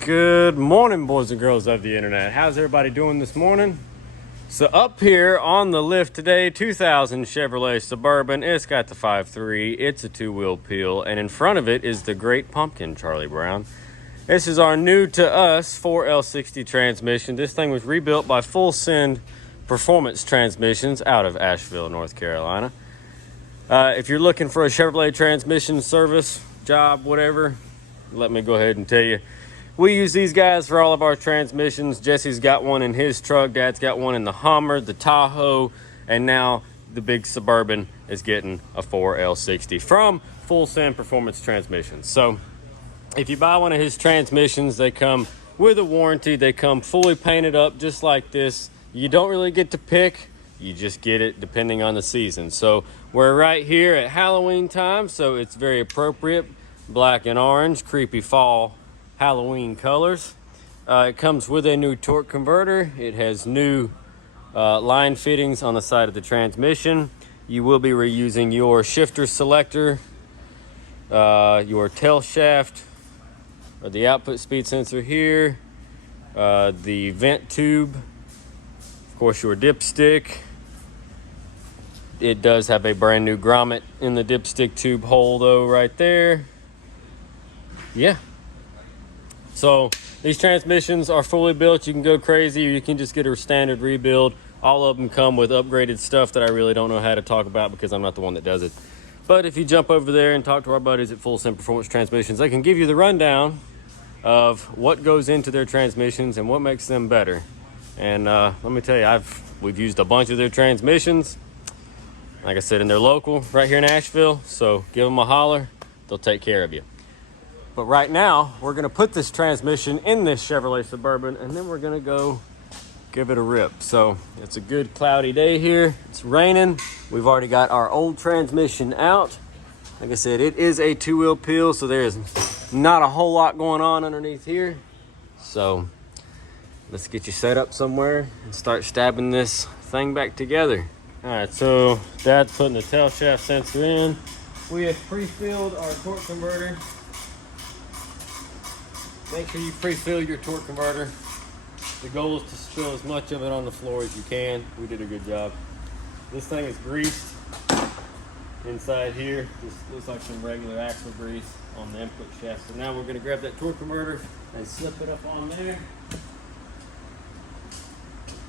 Good morning, boys and girls of the internet. How's everybody doing this morning? So up here on the lift today, 2000 Chevrolet Suburban. It's got the 5.3. It's a two-wheel peel, and in front of it is the Great Pumpkin, Charlie Brown. This is our new to us 4L60 transmission. This thing was rebuilt by Full Send Performance Transmissions out of Asheville, North Carolina. If you're looking for a Chevrolet transmission service, job, whatever, let me go ahead and tell you. We use these guys for all of our transmissions. Jesse's got one in his truck. Dad's got one in the Hummer, the Tahoe, and now the big Suburban is getting a 4L60 from Full Send Performance Transmissions. So if you buy one of his transmissions, they come with a warranty. They come fully painted up just like this. You don't really get to pick. You just get it depending on the season. So we're right here at Halloween time, so it's very appropriate. Black and orange, creepy fall Halloween colors. It comes with a new torque converter. It has new line fittings on the side of the transmission. You will be reusing your shifter selector, your tail shaft, or the output speed sensor here, the vent tube, of course your dipstick. It does have a brand new grommet in the dipstick tube hole though right there. Yeah. So these transmissions are fully built. You can go crazy or you can just get a standard rebuild. All of them come with upgraded stuff that I really don't know how to talk about because I'm not the one that does it. But if you jump over there and talk to our buddies at Full Send Performance Transmissions, they can give you the rundown of what goes into their transmissions and what makes them better. And let me tell you, we've used a bunch of their transmissions. Like I said, and they're local right here in Asheville. So give them a holler. They'll take care of you. But right now, we're gonna put this transmission in this Chevrolet Suburban and then we're gonna go give it a rip. So it's a good cloudy day here. It's raining. We've already got our old transmission out. Like I said, it is a two-wheel peel, so there is not a whole lot going on underneath here. So let's get you set up somewhere and start stabbing this thing back together. All right, so Dad's putting the tail shaft sensor in. We have pre-filled our torque converter. Make sure you pre-fill your torque converter. The goal is to spill as much of it on the floor as you can. We did a good job. This thing is greased inside here. This looks like some regular axle grease on the input shaft. So now we're gonna grab that torque converter and slip it up on there.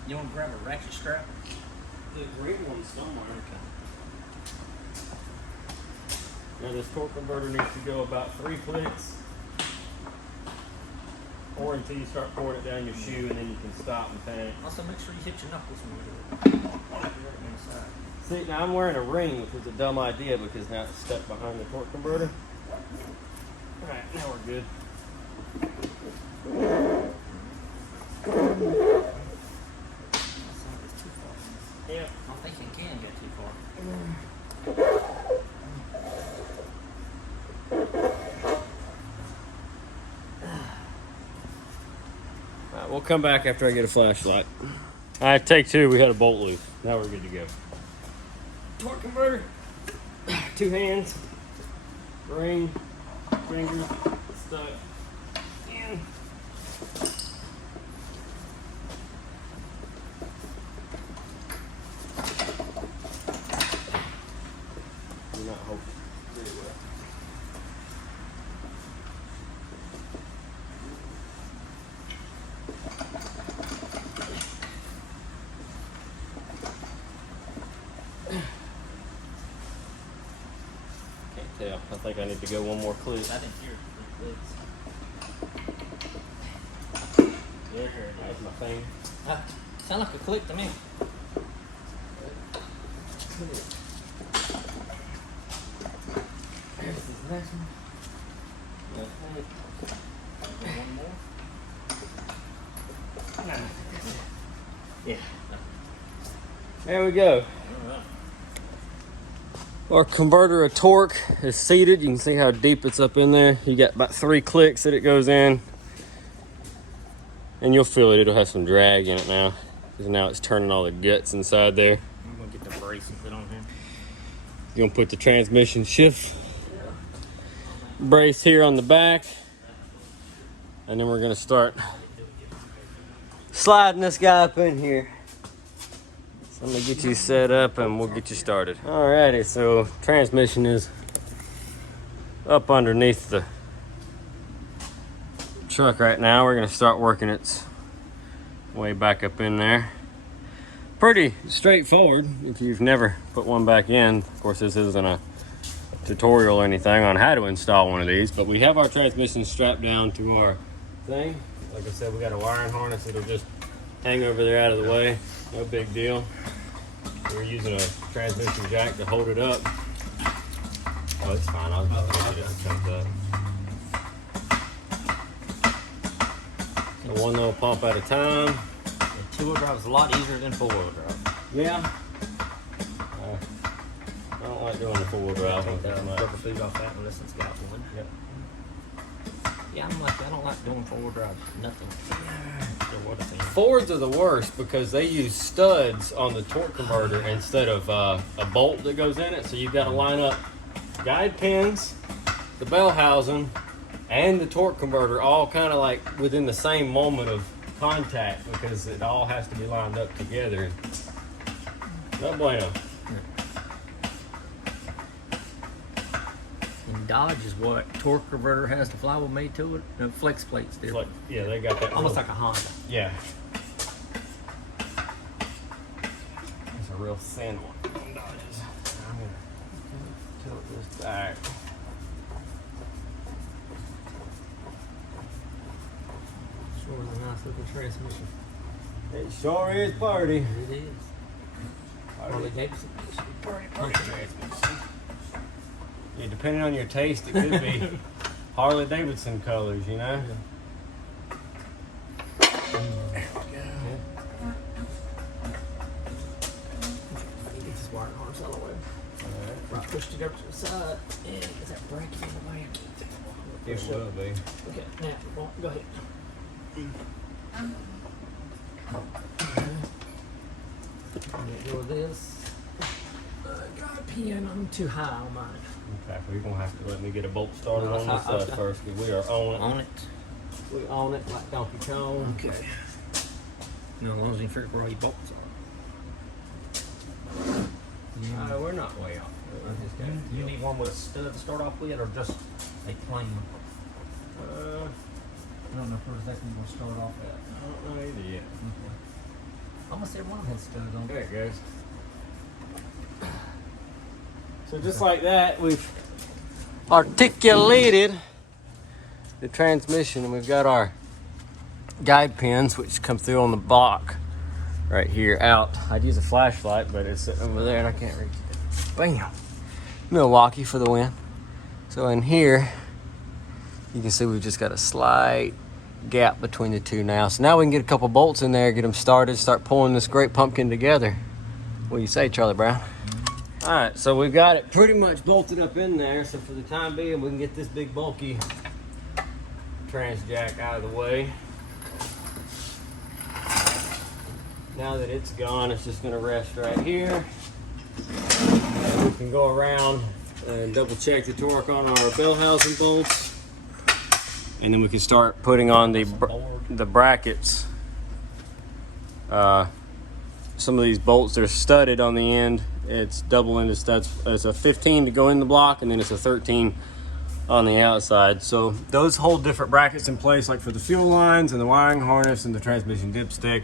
You want to grab a ratchet strap? The green one's somewhere. Now this torque converter needs to go about 3 clicks. Or until you start pouring it down your shoe and then you can stop and panic. Also make sure you hit your knuckles when you do it. See, now I'm wearing a ring, which was a dumb idea because now it's stuck behind the torque converter. Alright, now we're good. Yeah. I think you can get too far. We'll come back after I get a flashlight. All right, take two. We had a bolt loose. Now we're good to go. Torque converter. 2 hands. Ring. Fingers. Stuck. In. You're not hoping very well. I think I need to go one more click. I didn't hear 3 clicks. Yeah, that's my thing. Sound like a click to me. This is the next one. One more. Yeah. There we go. Our converter of torque is seated. You can see how deep it's up in there. You got about 3 clicks that it goes in. And you'll feel it. It'll have some drag in it now. Because now it's turning all the guts inside there. I'm going to get the brace and put on here. You're going to put the transmission shift brace here on the back. And then we're gonna start sliding this guy up in here. So I'm gonna get you set up and we'll get you started. Alrighty, so transmission is up underneath the truck right now. We're gonna start working its way back up in there. Pretty straightforward if you've never put one back in. Of course, this isn't a tutorial or anything on how to install one of these, but we have our transmission strapped down to our thing. Like I said, we got a wiring harness that'll just hang over there out of the way. No big deal. We're using a transmission jack to hold it up. Oh, it's fine. I'll just make it jump up. So one little pump at a time. Two-wheel drive is a lot easier than four-wheel drive. Yeah. I don't like doing the four-wheel drive one that much. Rubber feet off that unless it's got one. Yep. Yeah, I don't like doing four-wheel drive. Nothing. Fords are the worst because they use studs on the torque converter instead of a bolt that goes in it. So you've got to line up guide pins, the bell housing, and the torque converter all kind of like within the same moment of contact because it all has to be lined up together. No bueno. And Dodge is what torque converter has the flywheel made to it. No flex plates do. Like, yeah, they got that. Almost like a Honda. Yeah. It's a real thin one. Dodges. I'm gonna tilt this back. Sure is a nice looking transmission. It sure is party. It is. Harley Davidson. Party transmission. Yeah, depending on your taste, it could be Harley Davidson colors, you know? There we go. Get this wiring harness out of the way. Right, pushed it up to the side. And is that bracket in the way? It will be. Okay, now, go ahead. Get rid of this. Got a pin. I'm too high on mine. Okay, well, you're going to have to let me get a bolt started on this side first because we are on it. On it. We on it like Donkey Kong. Okay. No, as long as you figure where all your bolts are. We're not way off. You need one with a stud to start off with, or just a plain one? I don't know where exactly you want to start off at. I don't know either yet. Okay. Almost every one of them has studs on. There it goes. So just like that, we've articulated the transmission, and we've got our guide pins, which come through on the block right here out. I'd use a flashlight, but it's sitting over there and I can't reach it. Bam! Milwaukee for the win. So in here, you can see we've just got a slight gap between the two now. So now we can get a couple bolts in there, get them started, start pulling this great pumpkin together. What do you say, Charlie Brown? All right, so we've got it pretty much bolted up in there. So for the time being, we can get this big bulky trans jack out of the way. Now that it's gone, it's just gonna rest right here. And we can go around and double check the torque on our bell housing bolts. And then we can start putting on the brackets. Some of these bolts, they're studded on the end. It's double-ended studs. It's a 15 to go in the block, and then it's a 13 on the outside. So those hold different brackets in place, like for the fuel lines and the wiring harness and the transmission dipstick.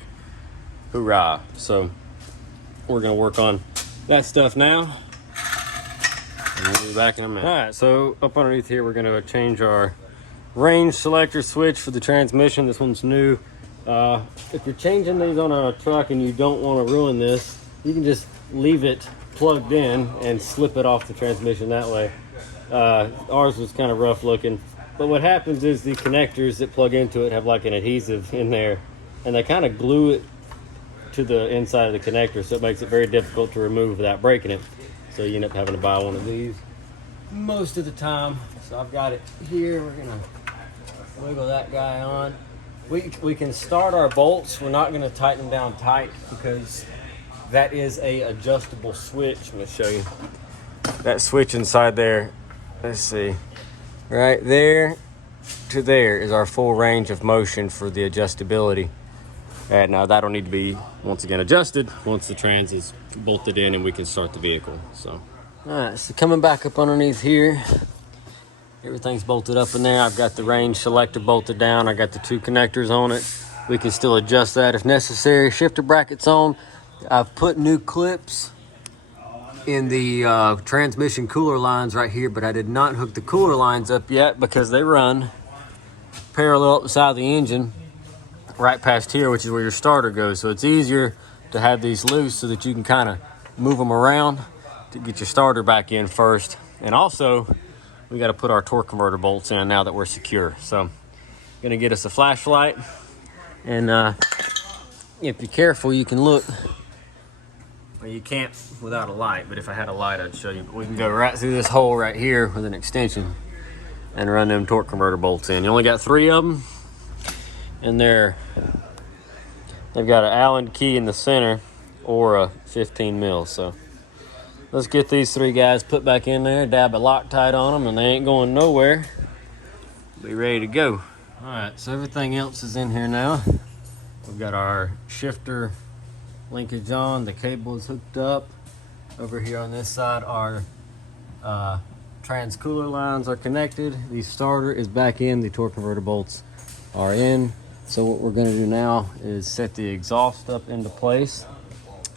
Hoorah! So we're gonna work on that stuff now. And we'll be back in a minute. All right, so up underneath here, we're gonna change our range selector switch for the transmission. This one's new. If you're changing these on a truck and you don't want to ruin this, you can just leave it plugged in and slip it off the transmission that way. Ours was kind of rough looking, but what happens is the connectors that plug into it have like an adhesive in there, and they kind of glue it to the inside of the connector, so it makes it very difficult to remove without breaking it. So you end up having to buy one of these most of the time. So I've got it here. We're gonna wiggle that guy on. We can start our bolts. We're not gonna tighten them down tight because that is a adjustable switch. Let me show you. That switch inside there, let's see, right there to there is our full range of motion for the adjustability. And now that'll need to be, once again, adjusted once the trans is bolted in and we can start the vehicle. So, all right, so coming back up underneath here, everything's bolted up in there. I've got the range selector bolted down. I got the 2 connectors on it. We can still adjust that if necessary. Shifter brackets on. I've put new clips in the transmission cooler lines right here, but I did not hook the cooler lines up yet because they run parallel up the side of the engine right past here, which is where your starter goes. So it's easier to have these loose so that you can kind of move them around to get your starter back in first. And also, we got to put our torque converter bolts in now that we're secure. So, gonna get us a flashlight, and if you're careful, you can look. Well, you can't without a light, but if I had a light, I'd show you. We can go right through this hole right here with an extension and run them torque converter bolts in. You only got 3 of them, and they've got an Allen key in the center or a 15 mil. So let's get these 3 guys put back in there, dab a Loctite on them, and they ain't going nowhere. Be ready to go. All right, so everything else is in here now. We've got our shifter linkage on, the cable is hooked up. Over here on this side, our trans cooler lines are connected. The starter is back in, the torque converter bolts are in. So what we're gonna do now is set the exhaust up into place.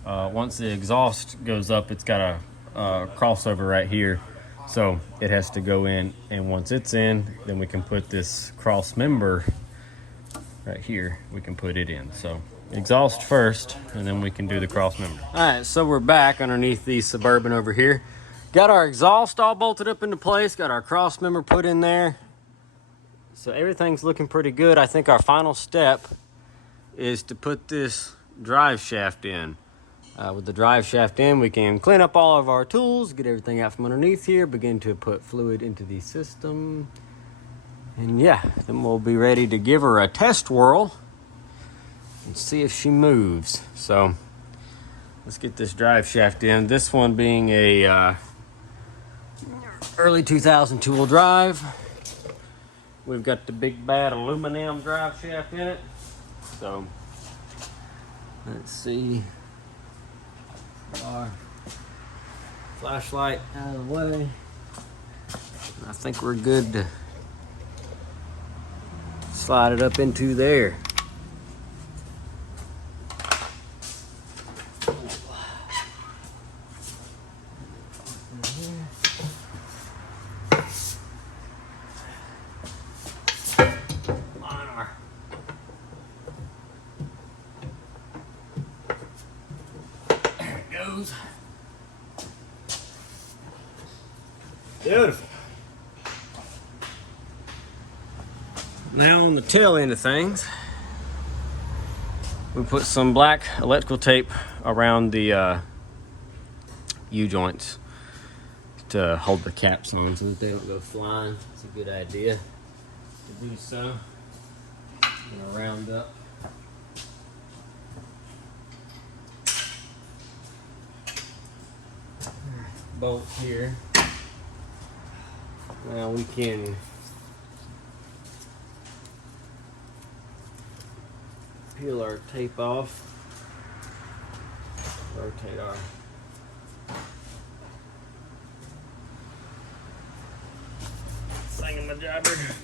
Once the exhaust goes up, it's got a crossover right here. So it has to go in, and once it's in, then we can put this cross member right here, we can put it in. So exhaust first, and then we can do the cross member. All right, so we're back underneath the Suburban over here. Got our exhaust all bolted up into place, got our cross member put in there. So everything's looking pretty good. I think our final step is to put this drive shaft in. With the drive shaft in, we can clean up all of our tools, get everything out from underneath here, begin to put fluid into the system. And yeah, then we'll be ready to give her a test whirl and see if she moves. So let's get this drive shaft in. This one being a early 2000 two-wheel drive. We've got the big bad aluminum drive shaft in it. So let's see. Our flashlight out of the way. I think we're good to slide it up into there. Beautiful. Now on the tail end of things, we put some black electrical tape around the U-joints to hold the caps on so that they don't go flying. It's a good idea to do so. I'm gonna round up. Bolt here. Now we can peel our tape off, rotate our thingamajabber.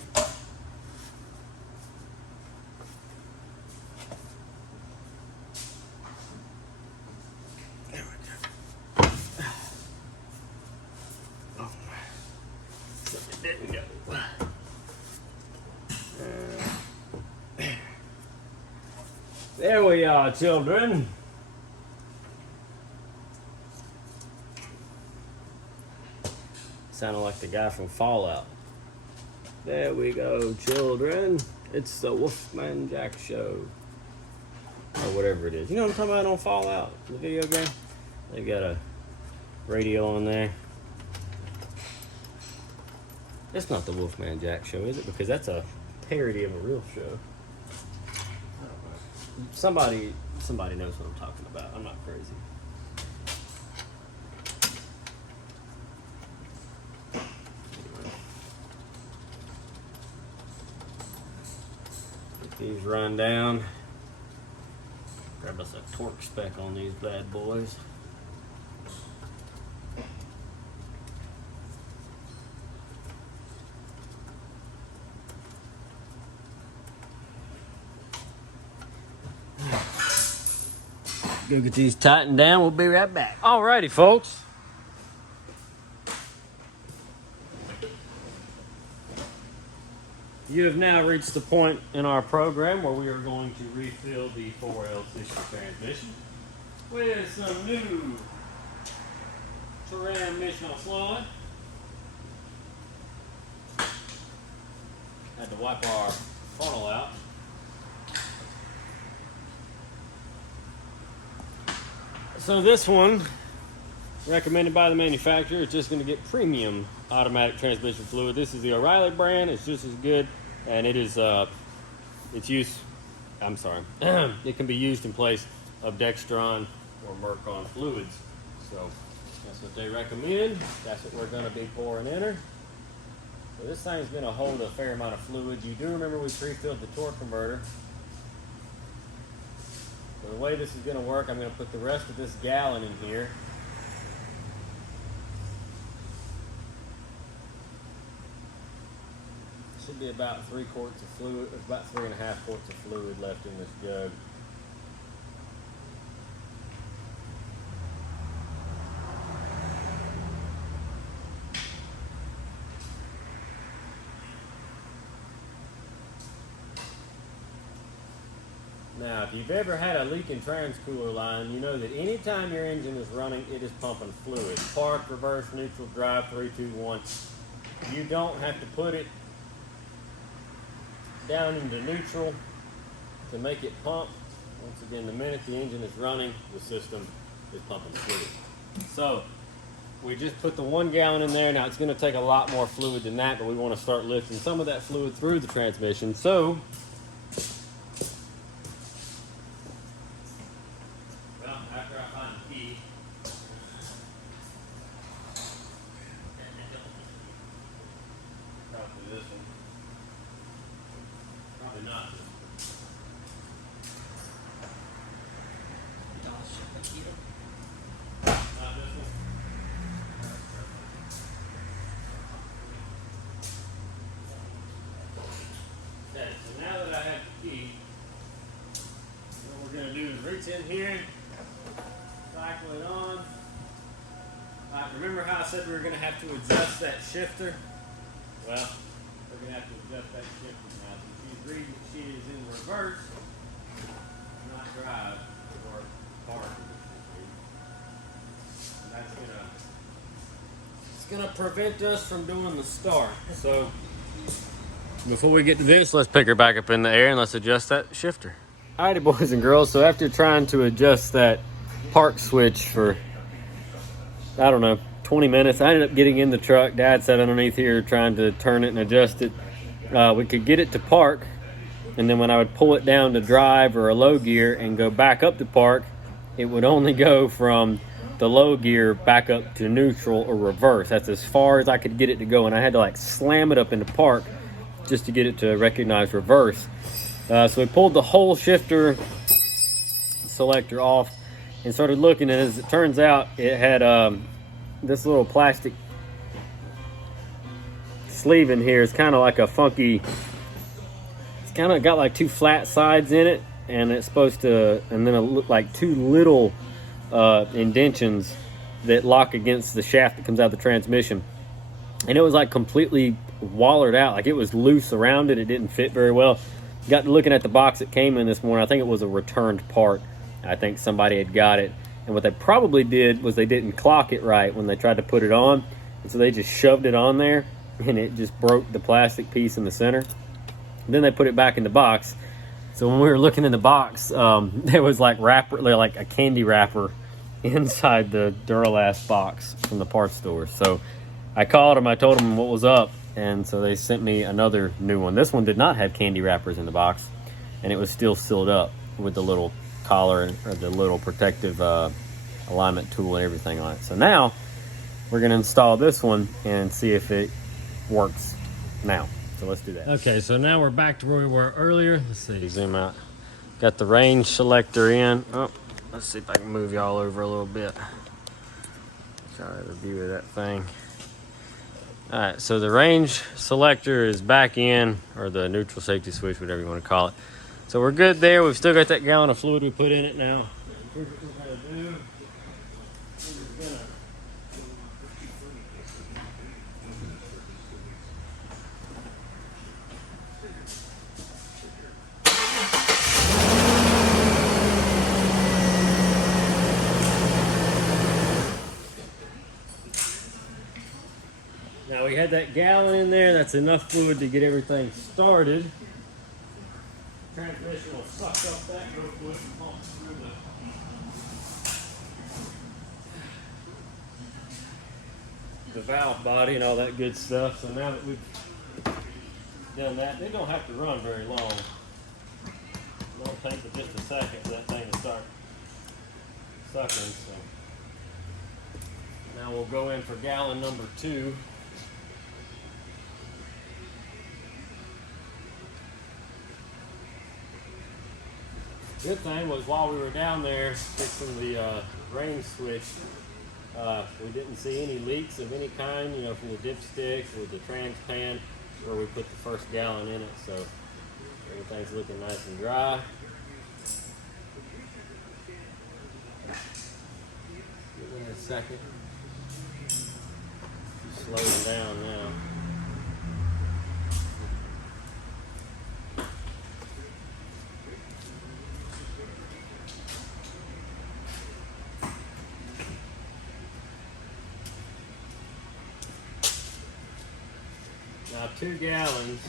Didn't go. There we are, children. Sounded like the guy from Fallout. There we go, children. It's the Wolfman Jack Show. Or whatever it is. You know what I'm talking about on Fallout, the video game? They got a radio on there. It's not the Wolfman Jack Show, is it? Because that's a parody of a real show. Somebody knows what I'm talking about. I'm not crazy. These run down. Grab us a torque spec on these bad boys. Go get these tightened down. We'll be right back. Alrighty, folks. You have now reached the point in our program where we are going to refill the 4L transmission with some new transmission fluid. Had to wipe our funnel out. So this one, recommended by the manufacturer, is just going to get premium automatic transmission fluid. This is the O'Reilly brand. It's just as good, and it is it can be used in place of Dextron or Mercon fluids. So that's what they recommend. That's what we're going to be pouring in her. So this thing's going to hold a fair amount of fluid. You do remember we pre-filled the torque converter. So the way this is going to work, I'm going to put the rest of this gallon in here. Should be about 3 quarts of fluid, about 3.5 quarts of fluid left in this jug. Now, if you've ever had a leaking transcooler line, you know that anytime your engine is running, it is pumping fluid. Park, reverse, neutral, drive, 3, 2, 1. You don't have to put it down into neutral to make it pump. Once again, the minute the engine is running, the system is pumping fluid. So, we just put the 1 gallon in there. Now, it's going to take a lot more fluid than that, but we want to start lifting some of that fluid through the transmission. So, reach in here, cycle it on. Remember how I said we were going to have to adjust that shifter? Well, we're going to have to adjust that shifter now. So she's reading that she is in reverse, not drive or park. And that's going to prevent us from doing the start. So before we get to this, let's pick her back up in the air and let's adjust that shifter. Alrighty, boys and girls, so after trying to adjust that park switch for, I don't know, 20 minutes, I ended up getting in the truck. Dad sat underneath here trying to turn it and adjust it. We could get it to park, and then when I would pull it down to drive or a low gear and go back up to park, it would only go from the low gear back up to neutral or reverse. That's as far as I could get it to go, and I had to like slam it up into park just to get it to recognize reverse. So we pulled the whole shifter selector off and started looking at it. As it turns out, it had this little plastic sleeve in here. It's kind of like a funky, it's kind of got like 2 flat sides in it, and it's supposed to, and then like 2 little indentions that lock against the shaft that comes out of the transmission. And it was like completely wallered out, like it was loose around it. It didn't fit very well. Got to looking at the box it came in this morning. I think it was a returned part. I think somebody had got it. And what they probably did was they didn't clock it right when they tried to put it on. And so they just shoved it on there, and it just broke the plastic piece in the center. Then they put it back in the box. So when we were looking in the box, there was like a candy wrapper inside the Duralast box from the parts store. So I called them. I told them what was up. And so they sent me another new one. This one did not have candy wrappers in the box, and it was still sealed up with the little collar or the little protective alignment tool and everything on it. So now we're going to install this one and see if it works now. So let's do that. Okay, so now we're back to where we were earlier. Let's see, zoom out. Got the range selector in. Oh, let's see if I can move y'all over a little bit. Try to have a view of that thing. All right, so the range selector is back in, or the neutral safety switch, whatever you want to call it. So we're good there. We've still got that gallon of fluid we put in it now. Here's what we're gonna do. We're gonna Now we had that gallon in there. That's enough fluid to get everything started. Transmission will suck up that real quick and pump through the valve body and all that good stuff. So now that we've done that, they don't have to run very long. It'll take but just a second for that thing to start sucking. So now we'll go in for gallon number 2. Good thing was while we were down there fixing the range switch, we didn't see any leaks of any kind, you know, from the dipstick or the trans pan where we put the first gallon in it. So everything's looking nice and dry. Give it a second. Slow it down now. Now 2 gallons,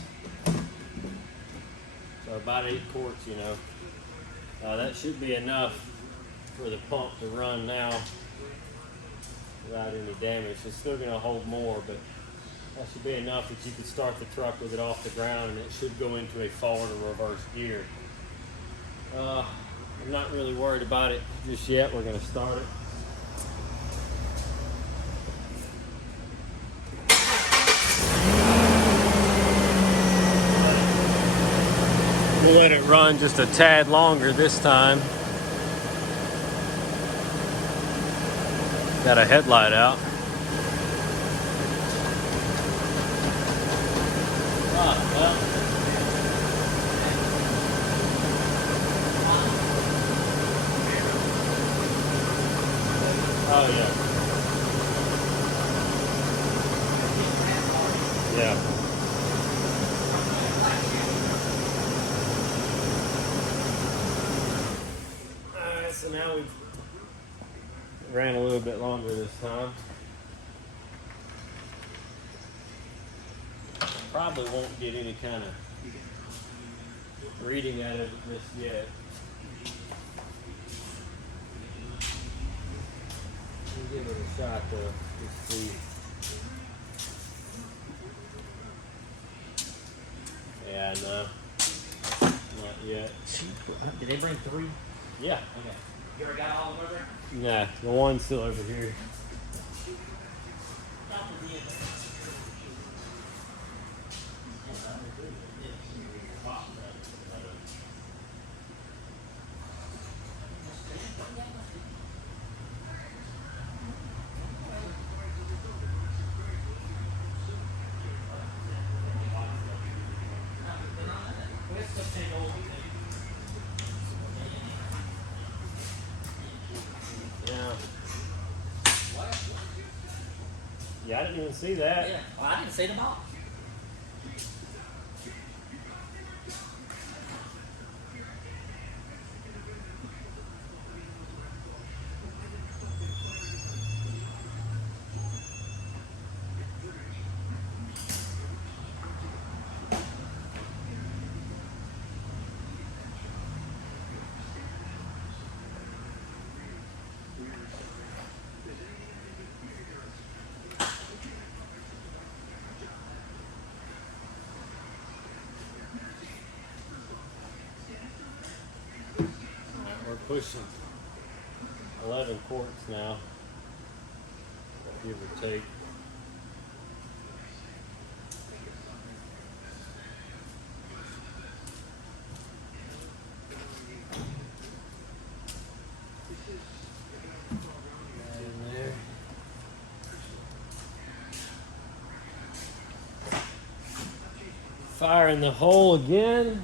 so about 8 quarts, you know. That should be enough for the pump to run now without any damage. It's still going to hold more, but that should be enough that you can start the truck with it off the ground and it should go into a forward or reverse gear. I'm not really worried about it just yet. We're going to start it. We'll let it run just a tad longer this time. Got a headlight out. Oh yeah. Yeah. Alright, so now we've ran a little bit longer this time. Probably won't get any kind of reading out of it just yet. We'll give it a shot though, just see. Yeah, no, not yet. Did they bring 3? Yeah. Okay. You already got all of them over there? Nah, the one's still over here. Yeah, I didn't even see that. Yeah, well, I didn't see the box. We're pushing 11 quarts now, give or take. Firing the hole again.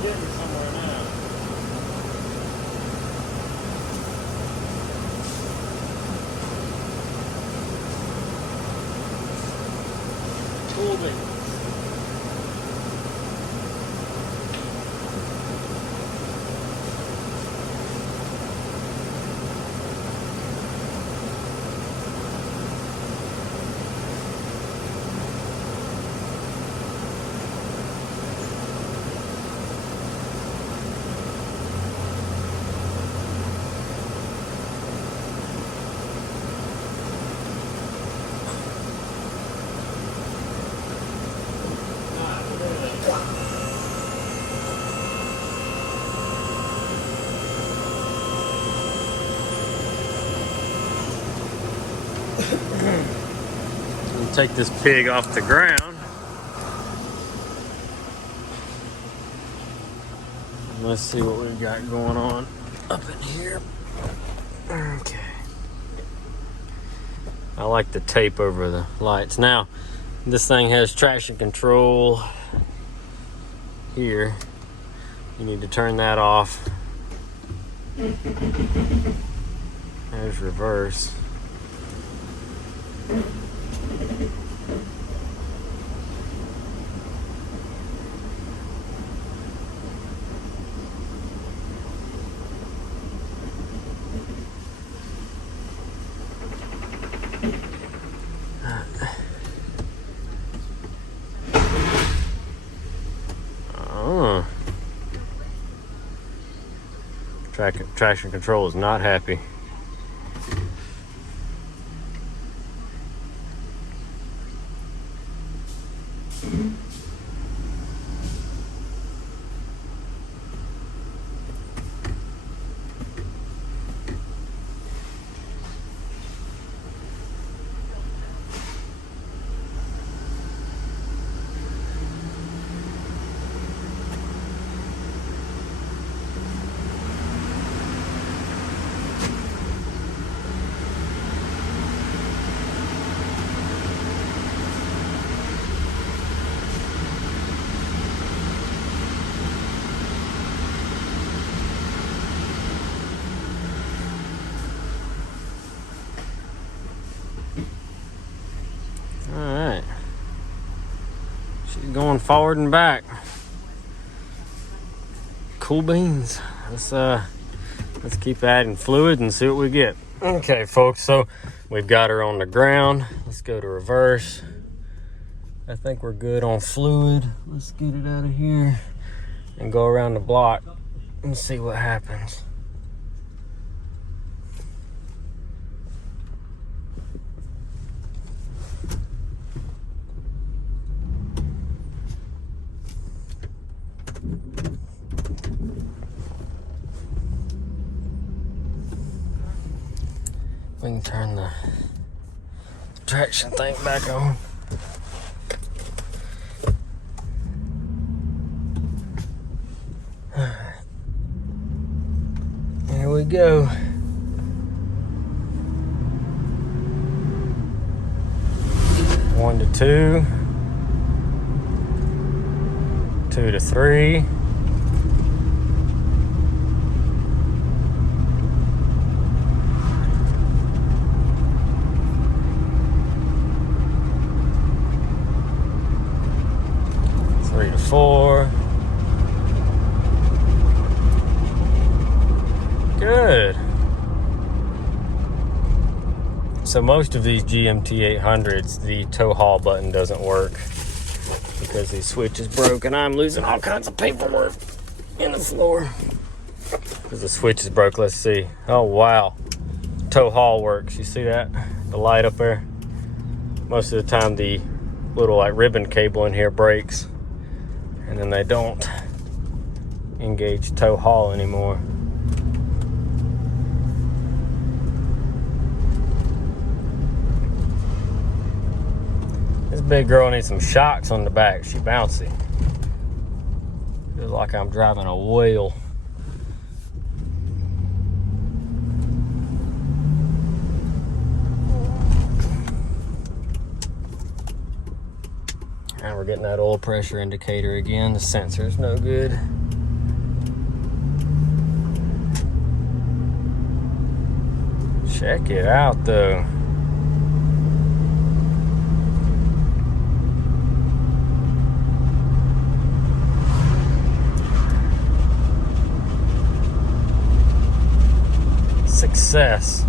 Getting somewhere now. Cool beans. Take this pig off the ground. Let's see what we've got going on up in here. Okay. I like the tape over the lights. Now, this thing has traction control here. You need to turn that off. There's reverse. Traction control is not happy. Alright. She's going forward and back. Cool beans. Let's keep adding fluid and see what we get. Okay, folks, so we've got her on the ground. Let's go to reverse. I think we're good on fluid. Let's get it out of here and go around the block and see what happens. We can turn the traction thing back on. Here we go. One to two. 2 to 3. Three to 4. Good. So most of these GMT 800s, the tow haul button doesn't work. because these switches broke and I'm losing all kinds of paperwork in the floor because the switch is broke. Let's see. Oh wow, tow haul works. You see that? The light up there. Most of the time the little like ribbon cable in here breaks and then they don't engage tow haul anymore. This big girl needs some shocks on the back. She bouncy. Feels like I'm driving a whale. And we're getting that oil pressure indicator again. The sensor is no good. Check it out though. Success.